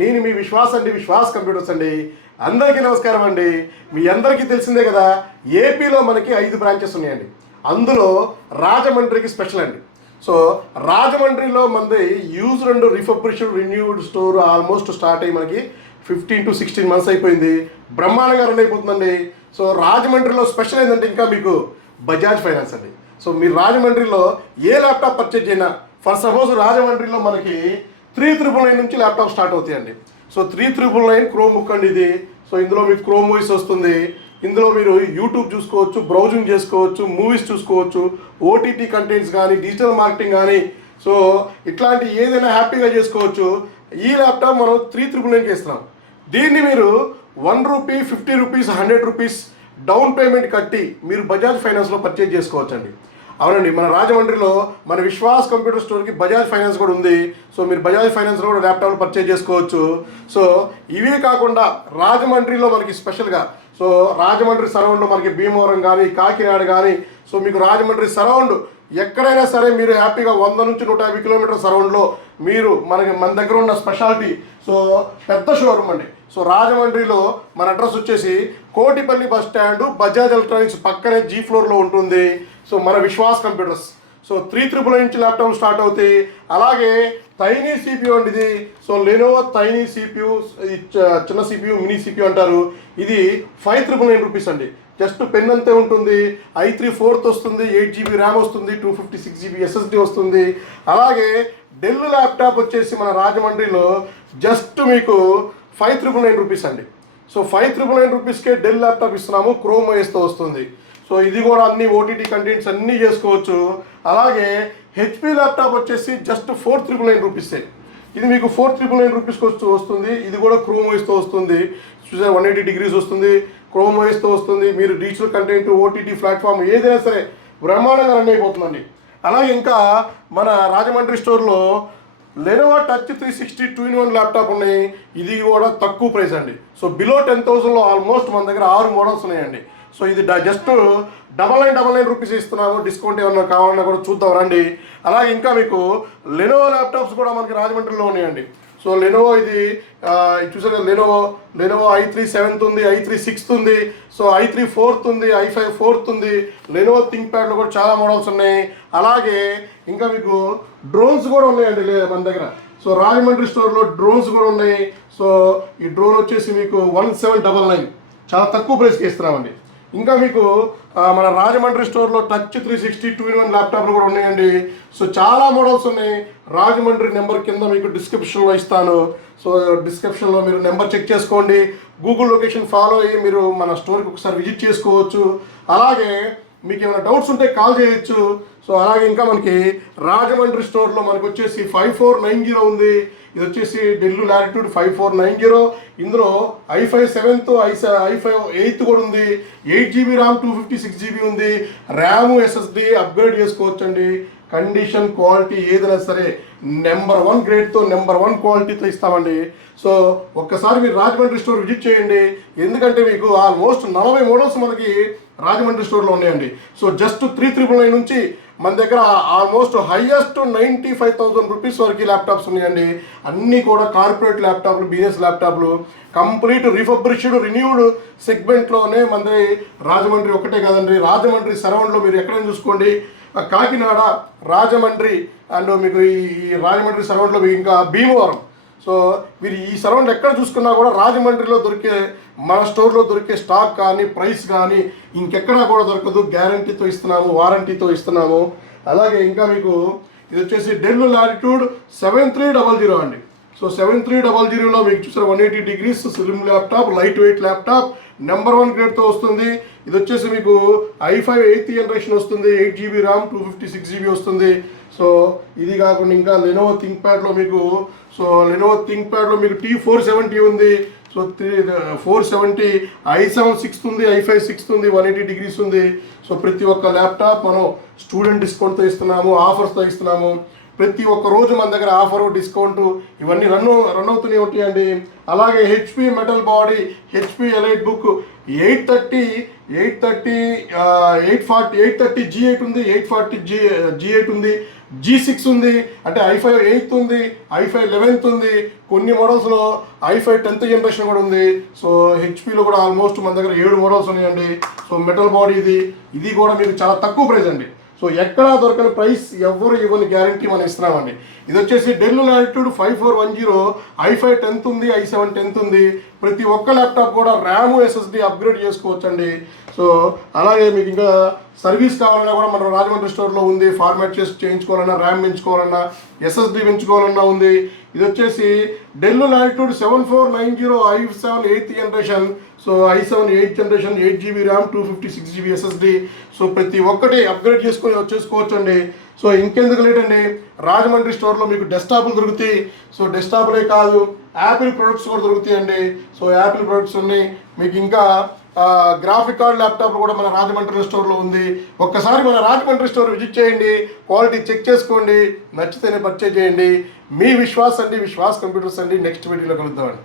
నేను మీ విశ్వాస్ అండి, విశ్వాస్ కంప్యూటర్స్ అండి. అందరికీ నమస్కారం అండి. మీ అందరికీ తెలిసిందే కదా, ఏపీలో మనకి 5 బ్రాంచెస్ ఉన్నాయండి. అందులో రాజమండ్రికి స్పెషల్ అండి. సో రాజమండ్రిలో మనది used and refurbished renewed store almost start అయ్యి మనకి 15 to 16 months అయిపోయింది. బ్రహ్మాండంగా రన్ అయిపోతుందండి. సో రాజమండ్రిలో స్పెషల్ ఏంటంటే ఇంకా మీకు బజాజ్ ఫైనాన్స్ అండి. సో మీరు రాజమండ్రిలో ఏ ల్యాప్టాప్ పర్చేజ్ అయినా, ఫర్ సపోజ్ రాజమండ్రిలో మనకి 399 నుంచి ల్యాప్టాప్ స్టార్ట్ అవుతాయండి. సో 399 క్రోమ్ బుక్ అండి ఇది. సో ఇందులో మీకు క్రోమ్ వాయిస్ వస్తుంది. ఇందులో మీరు యూట్యూబ్ చూసుకోవచ్చు, బ్రౌజింగ్ చేసుకోవచ్చు, మూవీస్ చూసుకోవచ్చు, ఓటీటీ కంటెంట్స్ కానీ, డిజిటల్ మార్కెటింగ్ కానీ, సో ఇట్లాంటి ఏదైనా హ్యాపీగా చేసుకోవచ్చు. ఈ ల్యాప్టాప్ మనం 399కి ఇస్తున్నాం. దీన్ని మీరు ₹1, ₹50, ₹100 డౌన్ పేమెంట్ కట్టి మీరు బజాజ్ ఫైనాన్స్లో పర్చేజ్ చేసుకోవచ్చండి. అవునండి, మన రాజమండ్రిలో మన విశ్వాస్ కంప్యూటర్ స్టోర్కి బజాజ్ ఫైనాన్స్ కూడా ఉంది. సో మీరు బజాజ్ ఫైనాన్స్లో కూడా ల్యాప్టాప్లు పర్చేజ్ చేసుకోవచ్చు. సో ఇవే కాకుండా రాజమండ్రిలో మనకి స్పెషల్గా, సో రాజమండ్రి సరౌండ్లో మనకి భీమవరం కానీ, కాకినాడ కానీ, సో మీకు రాజమండ్రి సరౌండ్ ఎక్కడైనా సరే మీరు హ్యాపీగా 100 నుంచి 150 కిలోమీటర్ సరౌండ్లో మీరు మన దగ్గర ఉన్న స్పెషాలిటీ, సో పెద్ద షోరూమ్ అండి. సో రాజమండ్రిలో మన అడ్రస్ వచ్చేసి Kotipalli bus stand, Bajaj electronics పక్కనే G ఫ్లోర్లో ఉంటుంది. సో మన విశ్వాస్ కంప్యూటర్స్. సో 399 నుంచి ల్యాప్టాప్ స్టార్ట్ అవుతాయి. అలాగే టైనీ CPU అండి ఇది. సో లెనోవో టైనీ CPU, చిన్న CPU, మినీ CPU అంటారు. ఇది ₹599 అండి. జస్ట్ పెన్ అంతే ఉంటుంది. i3 4th వస్తుంది, 8GB ర్యామ్ వస్తుంది, 256GB SSD వస్తుంది. అలాగే డెల్ ల్యాప్టాప్ వచ్చేసి మన రాజమండ్రిలో జస్ట్ మీకు ₹599 అండి. సో ₹599కే డెల్ ల్యాప్టాప్ ఇస్తున్నాము, క్రోమ్ OSతో వస్తుంది. సో ఇది కూడా అన్ని ఓటీటీ కంటెంట్స్ అన్నీ చేసుకోవచ్చు. అలాగే HP ల్యాప్టాప్ వచ్చేసి జస్ట్ ₹499. ఇది మీకు ₹499 వస్తుంది. ఇది కూడా క్రోమ్ OSతో వస్తుంది. చూసారు, 180 degrees వస్తుంది, క్రోమ్ OSతో వస్తుంది. మీరు డిజిటల్ కంటెంట్, ఓటీటీ ప్లాట్ఫామ్ ఏదైనా సరే బ్రహ్మాండంగా రన్ అయిపోతుందండి. అలాగే ఇంకా మన రాజమండ్రి స్టోర్లో లెనోవో టచ్ 360 2-in-1 ల్యాప్టాప్ ఉన్నాయి. ఇది కూడా తక్కువ ప్రైస్ అండి. సో బిలో 10,000లో ఆల్మోస్ట్ మన దగ్గర 6 మోడల్స్ ఉన్నాయండి. సో ఇది జస్ట్ ₹99 ఇస్తున్నాము. డిస్కౌంట్ ఏమన్నా కావాలన్నా కూడా చూద్దాం రండి. అలాగే ఇంకా మీకు లెనోవో ల్యాప్టాప్స్ కూడా మనకి రాజమండ్రిలో ఉన్నాయండి. సో లెనోవో ఇది చూసారు కదా, లెనోవో i3 7th ఉంది, i3 6th ఉంది, సో i3 4th ఉంది, i5 4th ఉంది. లెనోవో థింక్ ప్యాడ్లో కూడా చాలా మోడల్స్ ఉన్నాయి. అలాగే ఇంకా మీకు డ్రోన్స్ కూడా ఉన్నాయండి మన దగ్గర. సో రాజమండ్రి స్టోర్లో డ్రోన్స్ కూడా ఉన్నాయి. సో ఈ డ్రోన్ వచ్చేసి మీకు 1799, చాలా తక్కువ ప్రైస్కి ఇస్తున్నామండి. ఇంకా మీకు మన రాజమండ్రి స్టోర్లో టచ్ 360 2-in-1 ల్యాప్టాప్లు కూడా ఉన్నాయండి. సో చాలా మోడల్స్ ఉన్నాయి. రాజమండ్రి నెంబర్ కింద మీకు డిస్క్రిప్షన్లో ఇస్తాను. సో డిస్క్రిప్షన్లో మీరు నెంబర్ చెక్ చేసుకోండి. గూగుల్ లొకేషన్ ఫాలో అయ్యి మీరు మన స్టోర్కి ఒకసారి విజిట్ చేసుకోవచ్చు. అలాగే మీకు ఏమైనా డౌట్స్ ఉంటే కాల్ చేయొచ్చు. సో అలాగే ఇంకా మనకి రాజమండ్రి స్టోర్లో మనకు వచ్చేసి 5490 ఉంది. ఇది వచ్చేసి డెల్ లాటిట్యూడ్ 5490. ఇందులో i5 7th, i5 8th కూడా ఉంది. 8GB ర్యామ్, 256GB ఉంది. ర్యామ్, SSD అప్గ్రేడ్ చేసుకోవచ్చండి. కండిషన్, క్వాలిటీ ఏదైనా సరే నెంబర్ 1 గ్రేడ్తో, నెంబర్ 1 క్వాలిటీతో ఇస్తామండి. సో ఒక్కసారి మీరు రాజమండ్రి స్టోర్ విజిట్ చేయండి. ఎందుకంటే మీకు ఆల్మోస్ట్ 40 మోడల్స్ మనకి రాజమండ్రి స్టోర్లో ఉన్నాయండి. సో జస్ట్ 399 నుంచి మన దగ్గర ఆల్మోస్ట్ హైయెస్ట్ ₹95,000 వరకు ల్యాప్టాప్స్ ఉన్నాయండి. అన్నీ కూడా కార్పొరేట్ ల్యాప్టాప్లు, బిజినెస్ ల్యాప్టాప్లు, కంప్లీట్ రిఫర్బిష్డ్ రిన్యూడ్ సెగ్మెంట్లోనే మనది రాజమండ్రి ఒకటే కాదండి. రాజమండ్రి సరౌండ్లో మీరు ఎక్కడైనా చూసుకోండి, కాకినాడ, రాజమండ్రి అండ్ మీకు ఈ రాజమండ్రి సరౌండ్లో ఇంకా భీమవరం. సో మీరు ఈ సరౌండ్ ఎక్కడ చూసుకున్నా కూడా రాజమండ్రిలో దొరికే, మన స్టోర్లో దొరికే స్టాక్ కానీ, ప్రైస్ కానీ ఇంకెక్కడా కూడా దొరకదు. గ్యారంటీతో ఇస్తున్నాము, వారంటీతో ఇస్తున్నాము. అలాగే ఇంకా మీకు ఇది వచ్చేసి డెల్ లాటిట్యూడ్ 7300 అండి. సో 7300లో మీకు చూసారు 180 degrees slim laptop, light weight laptop, number 1 గ్రేడ్తో వస్తుంది. ఇది వచ్చేసి మీకు i5 8th జనరేషన్ వస్తుంది, 8GB ర్యామ్, 256GB వస్తుంది. సో ఇది కాకుండా ఇంకా లెనోవో థింక్ ప్యాడ్లో మీకు, సో లెనోవో థింక్ ప్యాడ్లో మీకు T470 ఉంది. సో 470, i7 6th ఉంది, i5 6th ఉంది, 180 degrees ఉంది. సో ప్రతి ఒక్క ల్యాప్టాప్ మనం స్టూడెంట్ డిస్కౌంట్తో ఇస్తున్నాము, ఆఫర్స్తో ఇస్తున్నాము. ప్రతి ఒక్క రోజు మన దగ్గర ఆఫరు, డిస్కౌంట్ ఇవన్నీ రన్ అవుతూనే ఉంటాయండి. అలాగే HP metal body, HP elite book 830 830 840 830 G8 ఉంది, 840 G8 ఉంది. G6 ఉంది, అంటే i5 8th ఉంది, i5 11th ఉంది, కొన్ని మోడల్స్లో i5 10th జనరేషన్ కూడా ఉంది. సో హెచ్పిలో కూడా ఆల్మోస్ట్ మన దగ్గర 7 మోడల్స్ ఉన్నాయండి. సో మెటల్ బాడీ ఇది కూడా మీకు చాలా తక్కువ ప్రైస్ అండి. సో ఎక్కడా దొరకని ప్రైస్, ఎవరు ఇవ్వని గ్యారంటీ మనం ఇస్తున్నామండి. ఇది వచ్చేసి డెల్ లాటిట్యూడ్ 5410, i5 10th ఉంది, i7 10th ఉంది. ప్రతి ఒక్క ల్యాప్టాప్ కూడా ర్యామ్ ఎస్ఎస్డి అప్గ్రేడ్ చేసుకోవచ్చండి. సో అలాగే మీకు ఇంకా సర్వీస్ కావాలన్నా కూడా మన రాజమండ్రి స్టోర్లో ఉంది. ఫార్మాట్ చేయించుకోవాలన్నా, ర్యామ్ పెంచుకోవాలన్నా, ఎస్ఎస్డి పెంచుకోవాలన్నా ఉంది. ఇది వచ్చేసి del latitude 7490, i7 8th generation. So i7 8th generation, 8GB RAM, 256GB SSD. So ప్రతి ఒక్కటి అప్గ్రేడ్ చేసుకోవచ్చండి. సో ఇంకెందుకు లేట్ అండి, రాజమండ్రి స్టోర్లో మీకు డెస్క్టాప్లు దొరుకుతాయి. సో డెస్క్టాప్లే కాదు, యాపిల్ ప్రొడక్ట్స్ కూడా దొరుకుతాయండి. సో యాపిల్ ప్రొడక్ట్స్ ఉన్నాయి. మీకు ఇంకా గ్రాఫిక్ కార్డ్ ల్యాప్టాప్ కూడా మన రాజమండ్రి స్టోర్లో ఉంది. ఒక్కసారి మన రాజమండ్రి స్టోర్ విజిట్ చేయండి, క్వాలిటీ చెక్ చేసుకోండి, నచ్చితేనే పర్చేజ్ చేయండి. మీ విశ్వాస్ కంప్యూటర్స్ అండి. నెక్స్ట్ వీడియోలో కలుద్దామండి.